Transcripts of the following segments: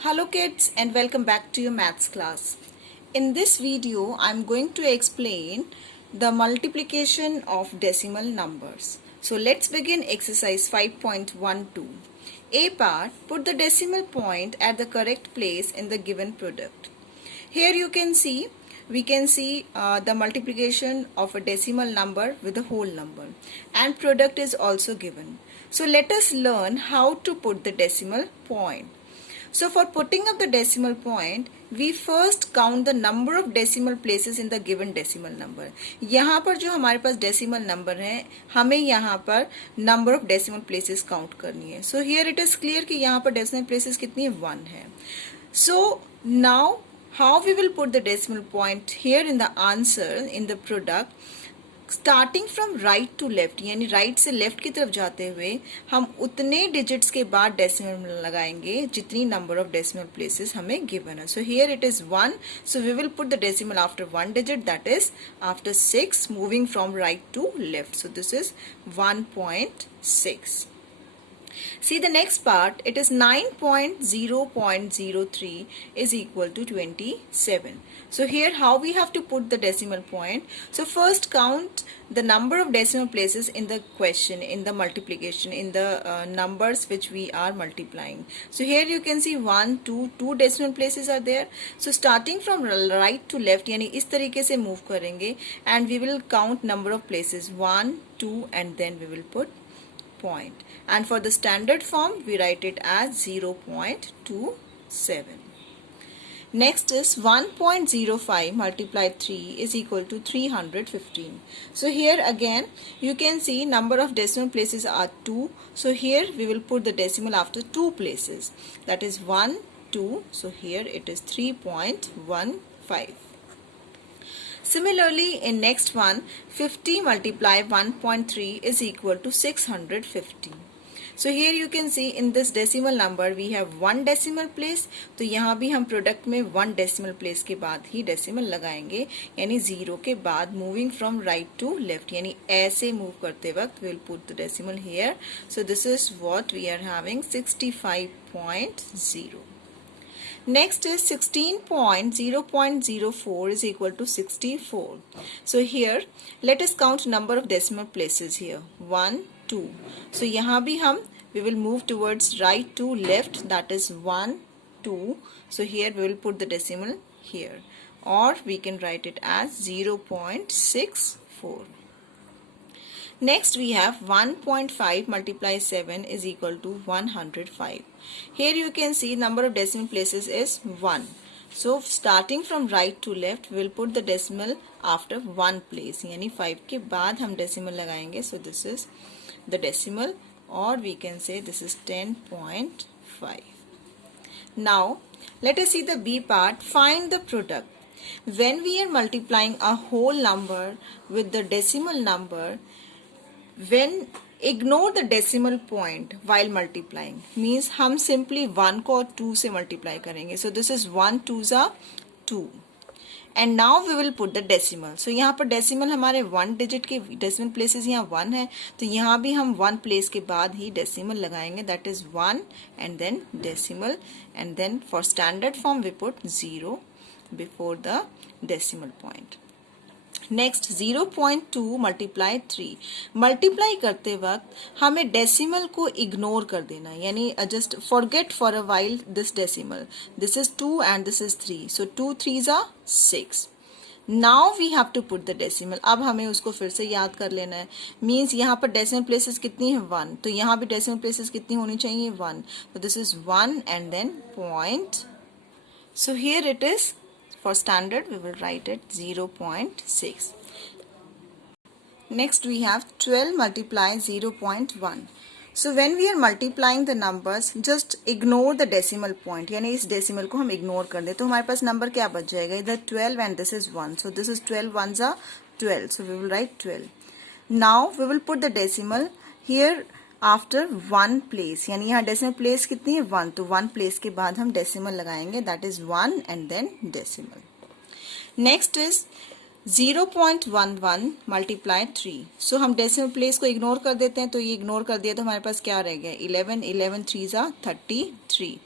Hello kids and welcome back to your maths class. In this video I'm going to explain the multiplication of decimal numbers. So let's begin exercise 5.12. A part, put the decimal point at the correct place in the given product. Here we can see the multiplication of a decimal number with a whole number, and product is also given. So let us learn how to put the decimal point. So for putting up the decimal point, we first count the number of decimal places in the given decimal number. यहाँ पर जो हमारे पास decimal number है, हमें यहाँ पर number of decimal places count करनी है. So here it is clear कि यहाँ पर decimal places कितनी है? 1 है. So now how we will put the decimal point here in the answer in the product? Starting from right to left, यानी right से लेफ्ट की तरफ जाते हुए हम उतने डिजिट्स के बाद डेसिमल लगाएंगे जितनी नंबर ऑफ डेसिमल प्लेसेस हमें गिवन है. So here it is 1, so we will put the decimal after 1 digit, that is after 6, moving from right to left. So this is 1.6. See the next part, it is 9.0.03 is equal to 27. So here how we have to put the decimal point? So first count the number of decimal places in the question, in the multiplication, in the numbers which we are multiplying. So here you can see 1, 2, 2 decimal places are there. So starting from right to left, यानी इस तरीके से move करेंगे and we will count number of places 1, 2 and then we will put point, and for the standard form we write it as 0.27. Next is 1.05 multiplied 3 is equal to 315. So here again you can see number of decimal places are 2. So here we will put the decimal after 2 places, that is 1, 2. So here it is 3.15. Similarly, in next one, 50 multiply 1.3 is equal to 650. So here you can see in this decimal number we have 1 decimal place. तो यहाँ भी हम product में 1 decimal place के बाद ही decimal लगाएंगे, यानी 0 के बाद moving from right to left, यानी ऐसे move करते वक्त we will put the decimal here. So this is what we are having, 65.0. Next is 16.0.04 is equal to 64. So here let us count number of decimal places here, 1, 2. So यहाँ भी हम we will move towards right to left, that is 1, 2. So here we will put the decimal here, or we can write it as 0.64. Next we have 1.5 multiply 7 is equal to 105. Here you can see number of decimal places is 1. So starting from right to left we will put the decimal after 1 place, यानी 5 के बाद हम decimal लगाएंगे. So this is the decimal, or we can say this is 10.5. Now let us see the B part, find the product. When we are multiplying a whole number with the decimal number, when ignore the decimal point while multiplying, means हम simply 1 को 2 से multiply करेंगे. So this is 1 2s are 2, and now we will put the decimal. So यहाँ पर decimal हमारे 1 digit के decimal places यहाँ 1 है, तो यहाँ भी हम 1 place के बाद ही decimal लगाएंगे, that is 1 and then decimal, and then for standard form we put 0 before the decimal point. Next 0.2 multiply 3. Multiply करते वक्त हमें डेसिमल को इग्नोर कर देना, यानी just forget for a while this decimal. This is 2 and this is 3. सो 2 3s are 6. Now we have to put the decimal. अब हमें उसको फिर से याद कर लेना है. मीन्स यहाँ पर डेसिमल प्लेसेस कितनी है? 1. तो यहाँ भी डेसिमल प्लेसेस कितनी होनी चाहिए? 1. तो this is 1 and then point. So here it is, for standard we will write it 0.6. Next we have 12 multiply 0.1. So when we are multiplying the numbers, just ignore the decimal point, यानी इस decimal को हम ignore कर दे, तो हमारे पास number क्या बच जाएगा? इधर 12 and this is 1. So this is 12 ones are 12. So we will write 12. Now we will put the decimal here after 1 place, यानी यहाँ डेसिमल प्लेस कितनी है? 1. तो 1 प्लेस के बाद हम डेसिमल लगाएंगे, that is 1 and then decimal. Next is 0.11 multiply 3. सो हम डेसिमल प्लेस को इग्नोर कर देते हैं, तो ये इग्नोर कर दिया तो हमारे पास क्या रह गया? 11 11 3s are 33.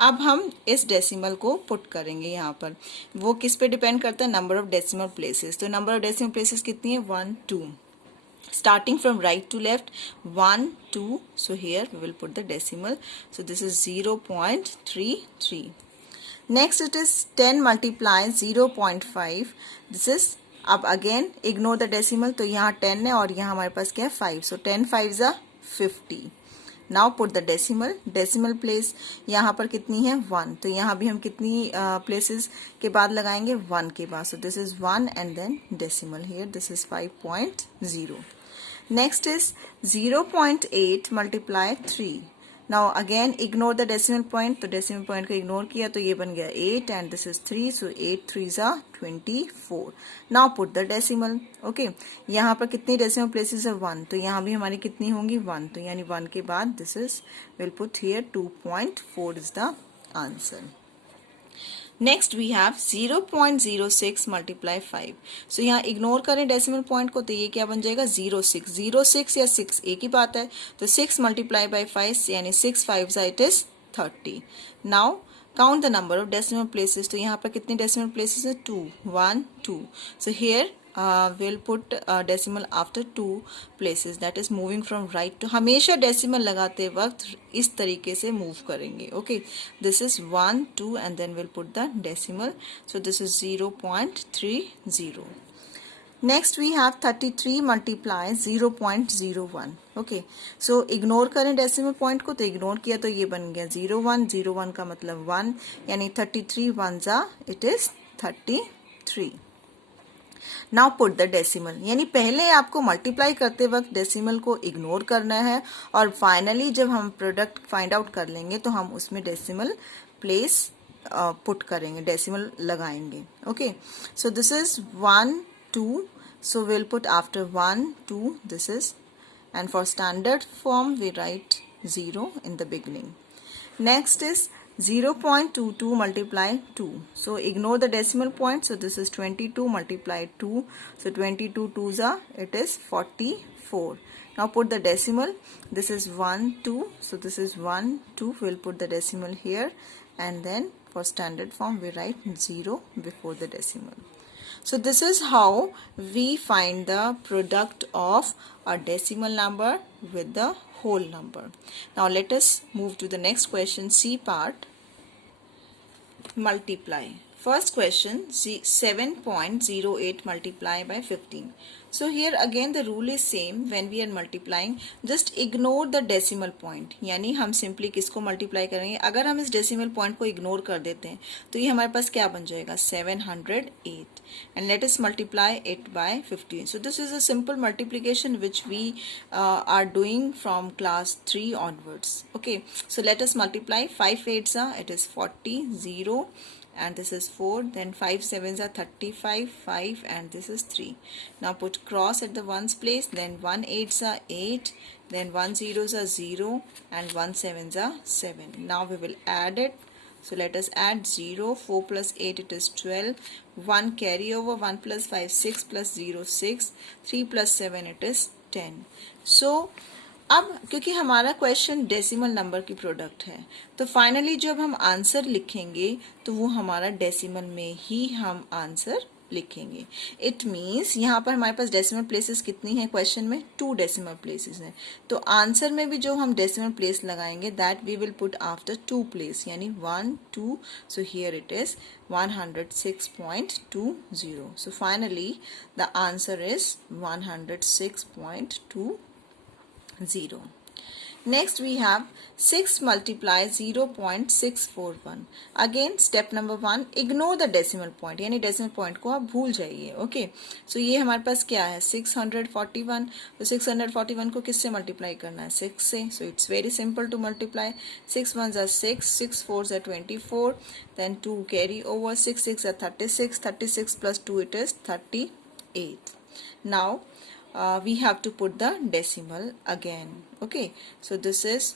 अब हम इस डेसिमल को पुट करेंगे यहाँ पर। वो किस पे डिपेंड करता है? Number of decimal places. तो नंबर ऑफ डेसिमल प्लेसेस कितनी है? 1 2। Starting from right to left, 1 2, so here we will put the decimal, so this is 0.33. Next it is 10 multiply 0.5, this is, अब again ignore the decimal, तो यहाँ 10 है और यहाँ हमारे पास क्या है? 5, so 10 5s are 50. Now put the decimal, decimal place यहाँ पर कितनी है? 1, तो यहाँ भी हम कितनी places के बाद लगाएंगे? 1 के बाद, so this is 1 and then decimal here, this is 5.0. Next is 0.8 multiply 3. Now again ignore the decimal point, तो decimal point को ignore किया तो ये बन गया 8 and this is 3, so 8 3s are 24. Now put the decimal. Okay, यहाँ पर कितनी decimal places है? 1, तो यहाँ भी हमारी कितनी होंगी? 1, तो यानी 1 के बाद this is, we'll put here 2.4 is the answer. Next we have 0.06 multiply 5. So यहाँ इग्नोर करें डेसिमल पॉइंट को, तो ये क्या बन जाएगा? 06. 06 या 6 एक ही बात है, तो 6 मल्टीप्लाई बाई 5 यानी 6 5 it is 30. Now count the number of decimal places. तो यहाँ पर कितने डेसिमल प्लेसेस है? 2 1 2. So here we'll put decimal after 2 places, that is moving from right to, हमेशा decimal लगाते वक्त इस तरीके से move करेंगे. Okay, this is 1 2 and then we'll put the decimal, so this is 0.30. Next we have 33 multiply 0.01. Okay, so ignore करें decimal point को, तो ignore किया तो ये बन गया 01. 01 का मतलब 1, यानी 33 1s are, it is 33. Now put the decimal, यानी पहले आपको मल्टीप्लाई करते वक्त डेसिमल को इग्नोर करना है और फाइनली जब हम प्रोडक्ट फाइंड आउट कर लेंगे तो हम उसमें डेसिमल प्लेस पुट करेंगे, डेसिमल लगाएंगे. Okay, so this is 1 2, so we'll put after 1 2 this is, and for standard form we write 0 in the beginning. Next is 0.22 multiply 2. So ignore the decimal point. So this is 22 multiply 2. So 22 2s are, it is 44. Now put the decimal. This is 1 2. So this is 1 2. We'll put the decimal here, and then for standard form we write 0 before the decimal. So this is how we find the product of a decimal number with the whole number. Now let us move to the next question, C part. Multiply. First question, 7.08 multiply by 15. So here again the rule is same. When we are multiplying, just ignore the decimal point. यानी हम simply किसको multiply करेंगे? अगर हम इस decimal point को ignore कर देते हैं तो ये हमारे पास क्या बन जाएगा? 708. And let us multiply it by 15. So this is a simple multiplication which we are doing from class 3 onwards. Okay, so let us multiply. 5 8s are, it is 40, 0. And this is 4, then 5 7s are 35, 5, and this is 3. Now put cross at the ones place, then 1 8s are 8, then 1 zeros are 0, and 1 7s are 7. Now we will add it. So let us add 0, 4 plus 8 it is 12, 1 carry over, 1 plus 5 6 plus 0 6, 3 plus 7 it is 10. So अब क्योंकि हमारा question decimal number की product है तो finally जब हम answer लिखेंगे तो वो हमारा डेसिमल में ही हम आंसर लिखेंगे. इट मीन्स यहाँ पर हमारे पास डेसिमल प्लेसेस कितनी है क्वेश्चन में? 2 डेसिमल प्लेसेस हैं. तो आंसर में भी जो हम डेसिमल प्लेस लगाएंगे that we will put after 2 place, यानी 1 2. So here it is 106.20. So finally the answer is 106.20. Next we have 6 multiply 0.641. Again step number 1, ignore the decimal point, यानी decimal point को आप भूल जाइए. ओके, सो ये हमारे पास क्या है? 641. तो 641 को किससे मल्टीप्लाई करना है? 6 से. So it's very simple to multiply. 6 1s are 6, 6 4s are 24, then 2 carry over, 6 6 are 36, 36 plus 2 it is 38. Now we have to put the decimal again. Okay, so this is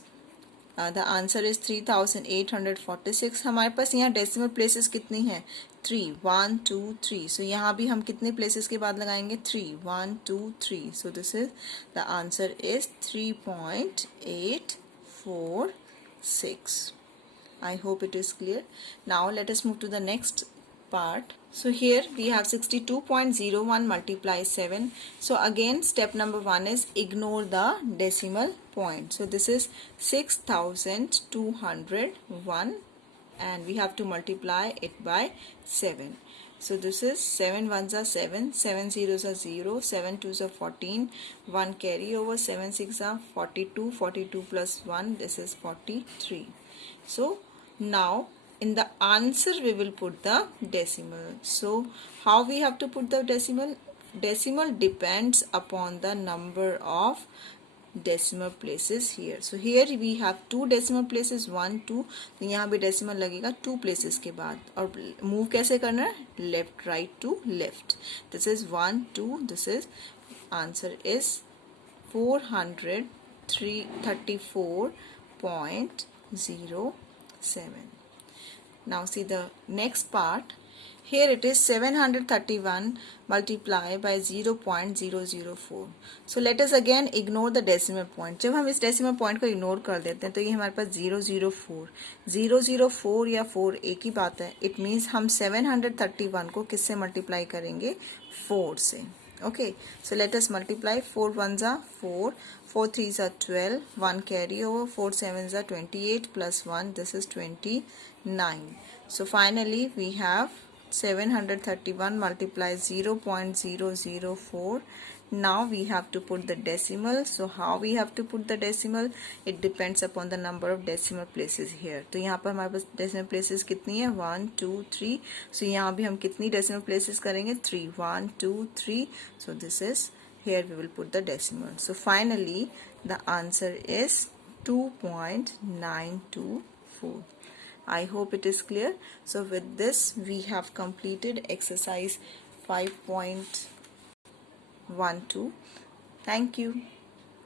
the answer is 3846. हमारे पास यहाँ decimal places कितनी हैं? 3 1 2 3. सो यहाँ भी हम कितने places के बाद लगाएंगे? 3 1 2 3. सो this is the answer is 3.846. I hope it is clear. Now let us move to the next part. So here we have 62.01 multiply 7. So again step number 1 is ignore the decimal point. So this is 6201 and we have to multiply it by 7. So this is 7 ones are 7, 7 zeros are 0, 7 twos are 14, 1 carry over, 7 six are 42, 42 plus 1, this is 43. So now in the answer we will put the decimal. So how we have to put the decimal? Decimal depends upon the number of decimal places here. So here we have 2 decimal places 1 2, तो यहाँ भी decimal लगेगा 2 places के बाद. और move कैसे करना है? Left right to left. This is 1 2. This is answer is 434.07. Now see the next part. Here it is 731 multiplied by 0.004. So let us again ignore the decimal point. जब हम इस decimal point को ignore कर देते हैं तो ये हमारे पास 004 या 4 एक ही बात है. It means हम 731 को किससे multiply करेंगे? 4 से. Okay, so let us multiply. 4 ones are 4, 4 threes are 12, 1 carry over, 4 sevens are 28 plus 1, this is 29. So finally we have 731 multiplies 0.004. Now we have to put the decimal. So how we have to put the decimal? It depends upon the number of decimal places here. तो यहाँ पर हमारे पास decimal places कितनी है? 1 2 3. So यहाँ भी हम कितनी decimal places करेंगे? 3. 1 2 3. So this is here we will put the decimal. So finally the answer is 2.924. I hope it is clear. So with this we have completed exercise 5.12. Thank you.